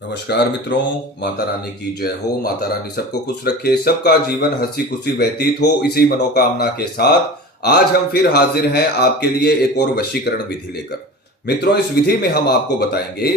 नमस्कार मित्रों, माता रानी की जय हो। माता रानी सबको खुश रखे, सबका जीवन हंसी खुशी व्यतीत हो, इसी मनोकामना के साथ आज हम फिर हाजिर हैं आपके लिए एक और वशीकरण विधि लेकर। मित्रों, इस विधि में हम आपको बताएंगे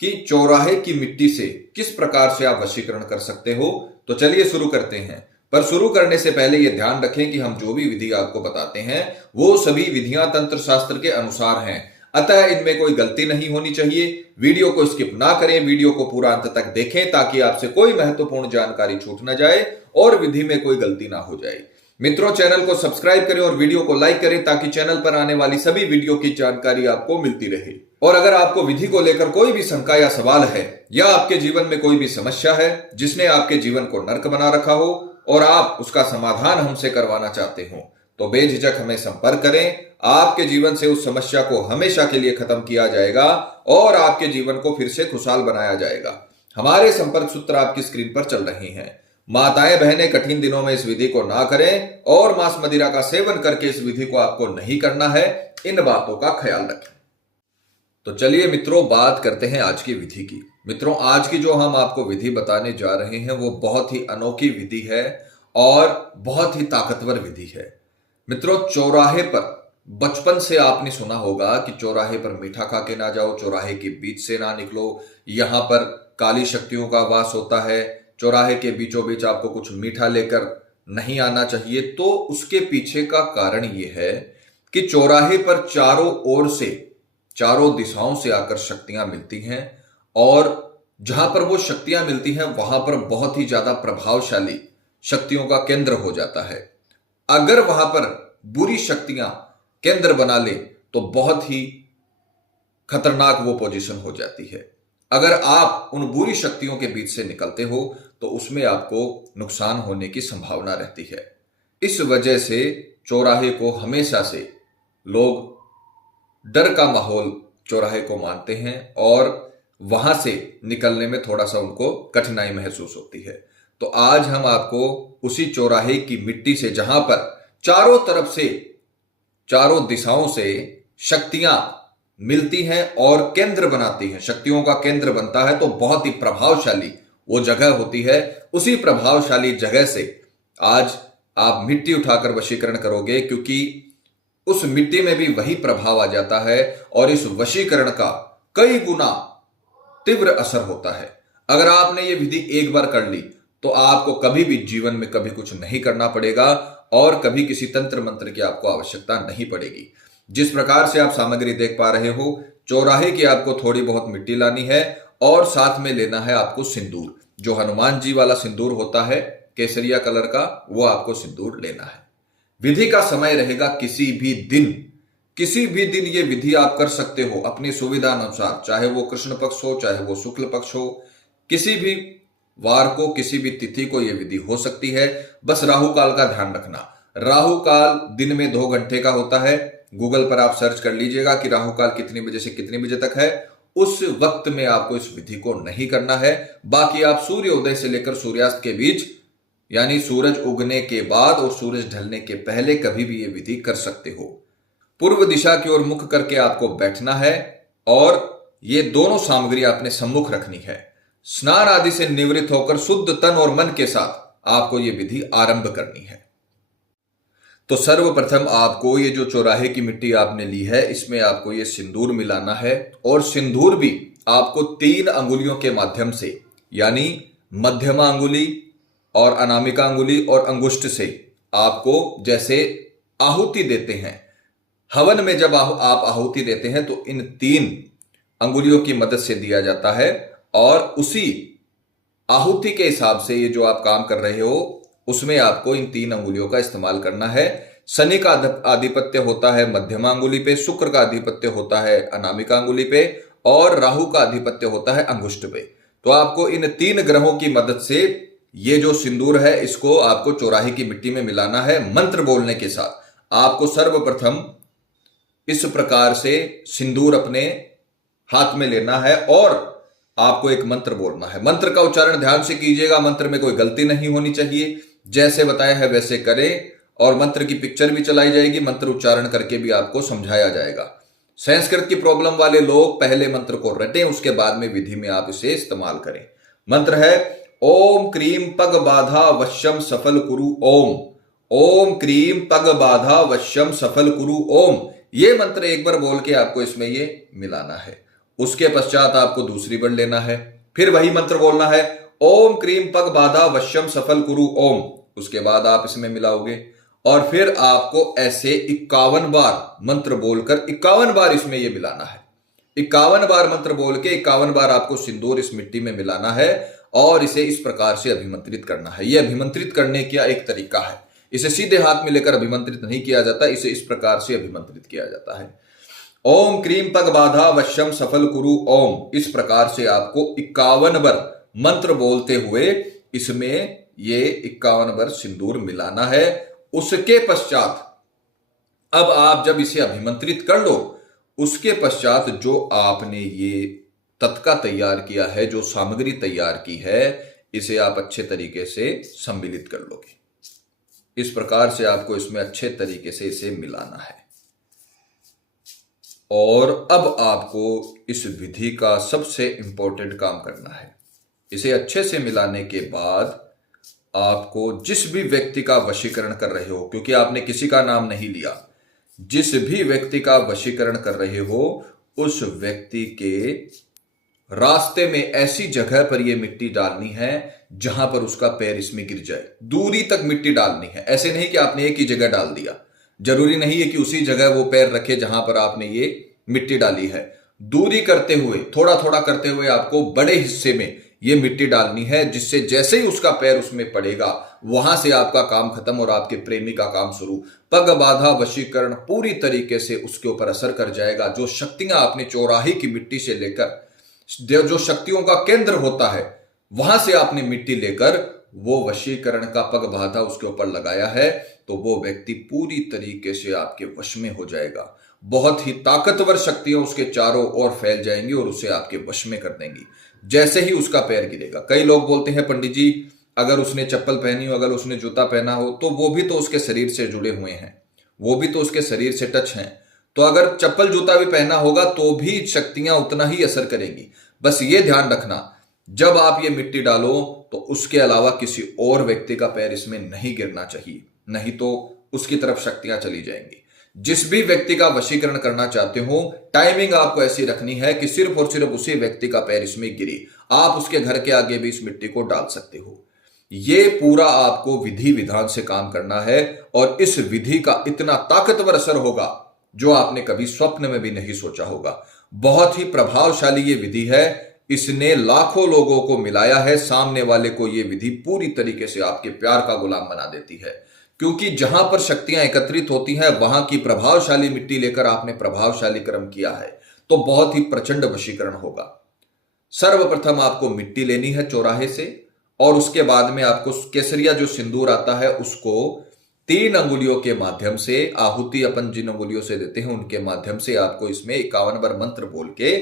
कि चौराहे की मिट्टी से किस प्रकार से आप वशीकरण कर सकते हो। तो चलिए शुरू करते हैं। पर शुरू करने से पहले यह ध्यान रखें कि हम जो भी विधि आपको बताते हैं वो सभी विधियां तंत्र शास्त्र के अनुसार हैं, अतः इनमें कोई गलती नहीं होनी चाहिए। वीडियो को स्किप ना करें, वीडियो को पूरा अंत तक देखें ताकि आपसे कोई महत्वपूर्ण जानकारी छूट ना जाए और विधि में कोई गलती ना हो जाए। मित्रों, चैनल को सब्सक्राइब करें और वीडियो को लाइक करें ताकि चैनल पर आने वाली सभी वीडियो की जानकारी आपको मिलती रहे। और अगर आपको विधि को लेकर कोई भी शंका या सवाल है या आपके जीवन में कोई भी समस्या है जिसने आपके जीवन को नर्क बना रखा हो और आप उसका समाधान हमसे करवाना चाहते हो, तो बेझिझक हमें संपर्क करें। आपके जीवन से उस समस्या को हमेशा के लिए खत्म किया जाएगा और आपके जीवन को फिर से खुशहाल बनाया जाएगा। हमारे संपर्क सूत्र आपकी स्क्रीन पर चल रही हैं। माताएं बहनें कठिन दिनों में इस विधि को ना करें और मांस मदिरा का सेवन करके इस विधि को आपको नहीं करना है। इन बातों का ख्याल रखें। तो चलिए मित्रों, बात करते हैं आज की विधि की। मित्रों, आज की जो हम आपको विधि बताने जा रहे हैं वो बहुत ही अनोखी विधि है और बहुत ही ताकतवर विधि है। मित्रों, चौराहे पर बचपन से आपने सुना होगा कि चौराहे पर मीठा खा के ना जाओ, चौराहे के बीच से ना निकलो, यहां पर काली शक्तियों का वास होता है, चौराहे के बीचों बीच आपको कुछ मीठा लेकर नहीं आना चाहिए। तो उसके पीछे का कारण यह है कि चौराहे पर चारों ओर से, चारों दिशाओं से आकर शक्तियां मिलती हैं और जहां पर वो शक्तियां मिलती हैं वहां पर बहुत ही ज्यादा प्रभावशाली शक्तियों का केंद्र हो जाता है। अगर वहां पर बुरी शक्तियां केंद्र बना ले तो बहुत ही खतरनाक वो पोजीशन हो जाती है। अगर आप उन बुरी शक्तियों के बीच से निकलते हो तो उसमें आपको नुकसान होने की संभावना रहती है। इस वजह से चौराहे को हमेशा से लोग डर का माहौल चौराहे को मानते हैं और वहां से निकलने में थोड़ा सा उनको कठिनाई महसूस होती है। तो आज हम आपको उसी चौराहे की मिट्टी से, जहां पर चारों तरफ से, चारों दिशाओं से शक्तियां मिलती हैं और केंद्र बनाती हैं, शक्तियों का केंद्र बनता है, तो बहुत ही प्रभावशाली वो जगह होती है। उसी प्रभावशाली जगह से आज आप मिट्टी उठाकर वशीकरण करोगे, क्योंकि उस मिट्टी में भी वही प्रभाव आ जाता है और इस वशीकरण का कई गुना तीव्र असर होता है। अगर आपने ये विधि एक बार कर ली तो आपको कभी भी जीवन में कभी कुछ नहीं करना पड़ेगा और कभी किसी तंत्र मंत्र की आपको आवश्यकता नहीं पड़ेगी। जिस प्रकार से आप सामग्री देख पा रहे हो, चौराहे की आपको थोड़ी बहुत मिट्टी लानी है और साथ में लेना है आपको सिंदूर, जो हनुमान जी वाला सिंदूर होता है केसरिया कलर का, वो आपको सिंदूर लेना है। विधि का समय रहेगा किसी भी दिन, किसी भी दिन ये विधि आप कर सकते हो अपनी सुविधा अनुसार, चाहे वो कृष्ण पक्ष हो चाहे वो शुक्ल पक्ष हो, किसी भी वार को, किसी भी तिथि को यह विधि हो सकती है। बस राहु काल का ध्यान रखना। राहु काल दिन में 2 घंटे का होता है। गूगल पर आप सर्च कर लीजिएगा कि राहु काल कितने बजे से कितने बजे तक है। उस वक्त में आपको इस विधि को नहीं करना है। बाकी आप सूर्योदय से लेकर सूर्यास्त के बीच, यानी सूरज उगने के बाद और सूरज ढलने के पहले कभी भी यह विधि कर सकते हो। पूर्व दिशा की ओर मुख करके आपको बैठना है और ये दोनों सामग्री आपने सम्मुख रखनी है। स्नान आदि से निवृत्त होकर शुद्ध तन और मन के साथ आपको यह विधि आरंभ करनी है। तो सर्वप्रथम आपको ये जो चौराहे की मिट्टी आपने ली है, इसमें आपको ये सिंदूर मिलाना है और सिंदूर भी आपको 3 अंगुलियों के माध्यम से, यानी मध्यमा अंगुली और अनामिका अंगुली और अंगुष्ठ से आपको, जैसे आहुति देते हैं हवन में, जब आप आहुति देते हैं तो इन 3 अंगुलियों की मदद से दिया जाता है और उसी आहुति के हिसाब से ये जो आप काम कर रहे हो उसमें आपको इन 3 अंगुलियों का इस्तेमाल करना है। शनि का आधिपत्य होता है मध्यमा अंगुली पे, शुक्र का आधिपत्य होता है अनामिका अंगुली पे और राहु का आधिपत्य होता है अंगुष्ठ पे। तो आपको इन 3 ग्रहों की मदद से ये जो सिंदूर है इसको आपको चौराहे की मिट्टी में मिलाना है मंत्र बोलने के साथ। आपको सर्वप्रथम इस प्रकार से सिंदूर अपने हाथ में लेना है और आपको एक मंत्र बोलना है। मंत्र का उच्चारण ध्यान से कीजिएगा, मंत्र में कोई गलती नहीं होनी चाहिए। जैसे बताया है वैसे करें और मंत्र की पिक्चर भी चलाई जाएगी, मंत्र उच्चारण करके भी आपको समझाया जाएगा। संस्कृत की प्रॉब्लम वाले लोग पहले मंत्र को रटें, उसके बाद में विधि में आप इसे इस्तेमाल करें। मंत्र है ओम क्रीम पग बाधा वश्यम सफल कुरु ओम। ओम क्रीम पग बाधा वश्यम सफल कुरु ओम। ये मंत्र एक बार बोल के आपको इसमें ये मिलाना है। उसके पश्चात आपको दूसरी बार लेना है, फिर वही मंत्र बोलना है ओम क्रीम पग बाधा वश्यम सफल कुरु ओम। उसके बाद आप इसमें मिलाओगे और फिर आपको ऐसे 51 बार मंत्र बोलकर 51 बार इसमें यह मिलाना है। 51 बार मंत्र बोल के 51 बार आपको सिंदूर इस मिट्टी में मिलाना है और इसे इस प्रकार से अभिमंत्रित करना है। यह अभिमंत्रित करने का एक तरीका है। इसे सीधे हाथ में लेकर अभिमंत्रित नहीं किया जाता, इसे इस प्रकार से अभिमंत्रित किया जाता है। ओम क्रीम पग बाधा वश्यम सफल कुरु ओम। इस प्रकार से आपको 51 बार मंत्र बोलते हुए इसमें ये 51 बार सिंदूर मिलाना है। उसके पश्चात अब आप जब इसे अभिमंत्रित कर लो, उसके पश्चात जो आपने ये तत्का तैयार किया है, जो सामग्री तैयार की है, इसे आप अच्छे तरीके से सम्मिलित कर लोगे। इस प्रकार से आपको इसमें अच्छे तरीके से इसे मिलाना है। और अब आपको इस विधि का सबसे इंपॉर्टेंट काम करना है। इसे अच्छे से मिलाने के बाद आपको जिस भी व्यक्ति का वशीकरण कर रहे हो, क्योंकि आपने किसी का नाम नहीं लिया, जिस भी व्यक्ति का वशीकरण कर रहे हो उस व्यक्ति के रास्ते में ऐसी जगह पर यह मिट्टी डालनी है जहां पर उसका पैर इसमें गिर जाए। दूरी तक मिट्टी डालनी है। ऐसे नहीं कि आपने एक ही जगह डाल दिया। जरूरी नहीं है कि उसी जगह वो पैर रखे जहां पर आपने ये मिट्टी डाली है। दूरी करते हुए, थोड़ा थोड़ा करते हुए आपको बड़े हिस्से में ये मिट्टी डालनी है, जिससे जैसे ही उसका पैर उसमें पड़ेगा वहां से आपका काम खत्म और आपके प्रेमी का काम शुरू। पग बाधा वशीकरण पूरी तरीके से उसके ऊपर असर कर जाएगा। जो शक्तियां आपने चौराहे की मिट्टी से लेकर, जो शक्तियों का केंद्र होता है, वहां से आपने मिट्टी लेकर वो वशीकरण का पग बाधा उसके ऊपर लगाया है, तो वो व्यक्ति पूरी तरीके से आपके वश में हो जाएगा। बहुत ही ताकतवर शक्तियां उसके चारों ओर फैल जाएंगी और उसे आपके वश में कर देंगी जैसे ही उसका पैर गिरेगा। कई लोग बोलते हैं पंडित जी, अगर उसने चप्पल पहनी हो, अगर उसने जूता पहना हो, तो वो भी तो उसके शरीर से जुड़े हुए हैं, वो भी तो उसके शरीर से टच हैं। तो अगर चप्पल जूता भी पहना होगा तो भी शक्तियां उतना ही असर करेंगी। बस ये ध्यान रखना, जब आप ये मिट्टी डालो तो उसके अलावा किसी और व्यक्ति का पैर इसमें नहीं गिरना चाहिए, नहीं तो उसकी तरफ शक्तियां चली जाएंगी। जिस भी व्यक्ति का वशीकरण करना चाहते हो, टाइमिंग आपको ऐसी रखनी है कि सिर्फ और सिर्फ उसी व्यक्ति का पैर इसमें गिरे। आप उसके घर के आगे भी इस मिट्टी को डाल सकते हो। ये पूरा आपको विधि विधान से काम करना है और इस विधि का इतना ताकतवर असर होगा जो आपने कभी स्वप्न में भी नहीं सोचा होगा। बहुत ही प्रभावशाली ये विधि है। इसने लाखों लोगों को मिलाया है। सामने वाले को ये विधि पूरी तरीके से आपके प्यार का गुलाम बना देती है, क्योंकि जहां पर शक्तियां एकत्रित होती हैं वहां की प्रभावशाली मिट्टी लेकर आपने प्रभावशाली कर्म किया है तो बहुत ही प्रचंड वशीकरण होगा। सर्वप्रथम आपको मिट्टी लेनी है चौराहे से और उसके बाद में आपको केसरिया जो सिंदूर आता है उसको 3 अंगुलियों के माध्यम से, आहुति अपन जिन अंगुलियों से देते हैं उनके माध्यम से आपको इसमें 51 बार मंत्र बोल के,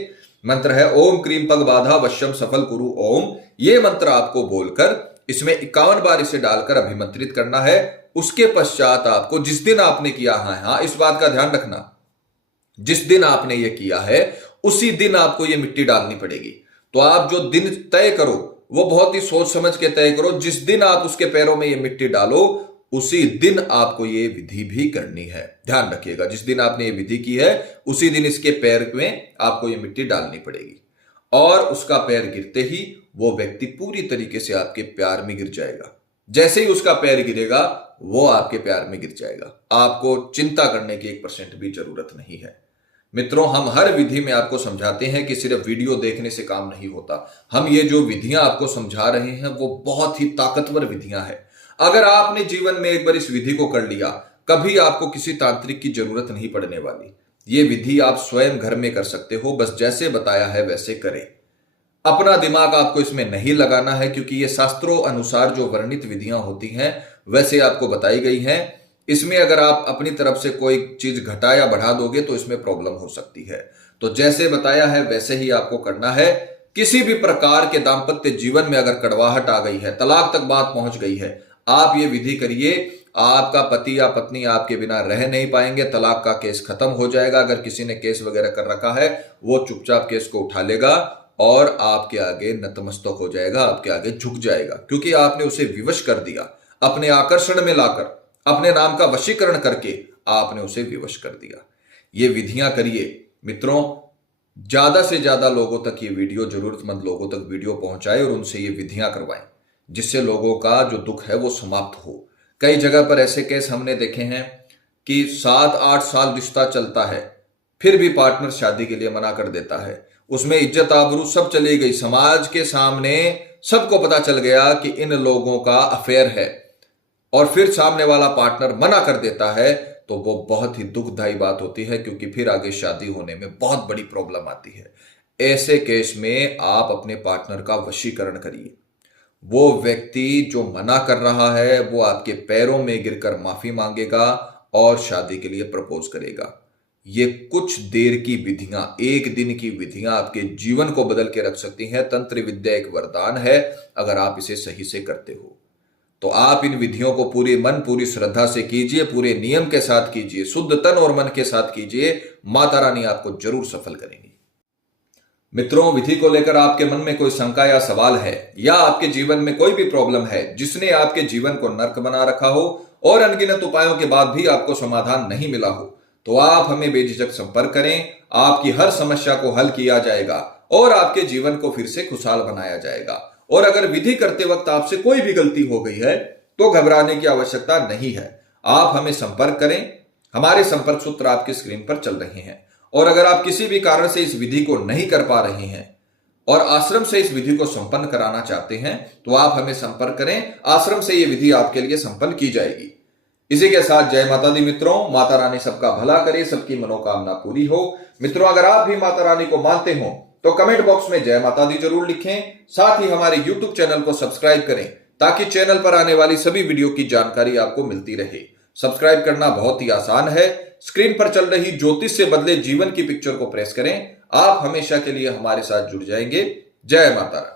मंत्र है ओम क्रीम पग बाधा वश्यम सफल कुरु ओम, ये मंत्र आपको बोलकर इसमें 51 बार इसे डालकर अभिमंत्रित करना है। उसके पश्चात आपको जिस दिन आपने किया है, हाँ इस बात का ध्यान रखना, जिस दिन आपने ये किया है उसी दिन आपको ये मिट्टी डालनी पड़ेगी। तो आप जो दिन तय करो वो बहुत ही सोच समझ के तय करो। जिस दिन आप उसके पैरों में ये मिट्टी डालो उसी दिन आपको ये विधि भी करनी है। ध्यान रखिएगा, जिस दिन आपने ये विधि की है उसी दिन इसके पैर में आपको ये मिट्टी डालनी पड़ेगी और उसका पैर गिरते ही वो व्यक्ति पूरी तरीके से आपके प्यार में गिर जाएगा। जैसे ही उसका पैर गिरेगा वो आपके प्यार में गिर जाएगा। आपको चिंता करने की 1% भी जरूरत नहीं है। मित्रों, हम हर विधि में आपको समझाते हैं कि सिर्फ वीडियो देखने से काम नहीं होता। हम ये जो विधियां आपको समझा रहे हैं वो बहुत ही ताकतवर विधियां हैं। अगर आपने जीवन में एक बार इस विधि को कर लिया, कभी आपको किसी तांत्रिक की जरूरत नहीं पड़ने वाली। ये विधि आप स्वयं घर में कर सकते हो, बस जैसे बताया है वैसे करें। अपना दिमाग आपको इसमें नहीं लगाना है, क्योंकि ये शास्त्रों अनुसार जो वर्णित विधियां होती हैं वैसे आपको बताई गई हैं। इसमें अगर आप अपनी तरफ से कोई चीज घटा या बढ़ा दोगे तो इसमें प्रॉब्लम हो सकती है। तो जैसे बताया है वैसे ही आपको करना है। किसी भी प्रकार के दाम्पत्य जीवन में अगर कड़वाहट आ गई है, तलाक तक बात पहुंच गई है, आप ये विधि करिए आपका पति या पत्नी आपके बिना रह नहीं पाएंगे, तलाक का केस खत्म हो जाएगा। अगर किसी ने केस वगैरह कर रखा है वो चुपचाप केस को उठा लेगा और आपके आगे नतमस्तक हो जाएगा, आपके आगे झुक जाएगा, क्योंकि आपने उसे विवश कर दिया। अपने आकर्षण में लाकर, अपने नाम का वशीकरण करके आपने उसे विवश कर दिया। ये विधियां करिए मित्रों, ज्यादा से ज्यादा लोगों तक ये वीडियो, जरूरतमंद लोगों तक वीडियो पहुंचाए और उनसे ये विधियां करवाएं, जिससे लोगों का जो दुख है वो समाप्त हो। कई जगह पर ऐसे केस हमने देखे हैं कि 7-8 साल रिश्ता चलता है, फिर भी पार्टनर शादी के लिए मना कर देता है। उसमें इज्जत आबरू सब चली गई, समाज के सामने सबको पता चल गया कि इन लोगों का अफेयर है, और फिर सामने वाला पार्टनर मना कर देता है, तो वो बहुत ही दुखदायी बात होती है, क्योंकि फिर आगे शादी होने में बहुत बड़ी प्रॉब्लम आती है। ऐसे केस में आप अपने पार्टनर का वशीकरण करिए। वो व्यक्ति जो मना कर रहा है वो आपके पैरों में गिरकर माफी मांगेगा और शादी के लिए प्रपोज करेगा। ये कुछ देर की विधियां, एक दिन की विधियां आपके जीवन को बदल के रख सकती हैं। तंत्र विद्या एक वरदान है, अगर आप इसे सही से करते हो तो आप इन विधियों को पूरे मन, पूरी श्रद्धा से कीजिए, पूरे नियम के साथ कीजिए, शुद्ध तन और मन के साथ कीजिए। माता रानी आपको जरूर सफल करेंगी। मित्रों, विधि को लेकर आपके मन में कोई शंका या सवाल है, या आपके जीवन में कोई भी प्रॉब्लम है जिसने आपके जीवन को नर्क बना रखा हो और अनगिनत उपायों के बाद भी आपको समाधान नहीं मिला हो, तो आप हमें बेझिझक संपर्क करें। आपकी हर समस्या को हल किया जाएगा और आपके जीवन को फिर से खुशहाल बनाया जाएगा। और अगर विधि करते वक्त आपसे कोई भी गलती हो गई है तो घबराने की आवश्यकता नहीं है। आप हमें संपर्क करें, हमारे संपर्क सूत्र आपकी स्क्रीन पर चल रहे हैं। और अगर आप किसी भी कारण से इस विधि को नहीं कर पा रहे हैं और आश्रम से इस विधि को संपन्न कराना चाहते हैं, तो आप हमें संपर्क करें, आश्रम से यह विधि आपके लिए संपन्न की जाएगी। इसी के साथ जय माता दी मित्रों। माता रानी सबका भला करे, सबकी मनोकामना पूरी हो। मित्रों, अगर आप भी माता रानी को मानते हो तो कमेंट बॉक्स में जय माता दी जरूर लिखें। साथ ही हमारे YouTube चैनल को सब्सक्राइब करें, ताकि चैनल पर आने वाली सभी वीडियो की जानकारी आपको मिलती रहे। सब्सक्राइब करना बहुत ही आसान है। स्क्रीन पर चल रही ज्योतिष से बदले जीवन की पिक्चर को प्रेस करें। आप हमेशा के लिए हमारे साथ जुड़ जाएंगे। जय माता रानी।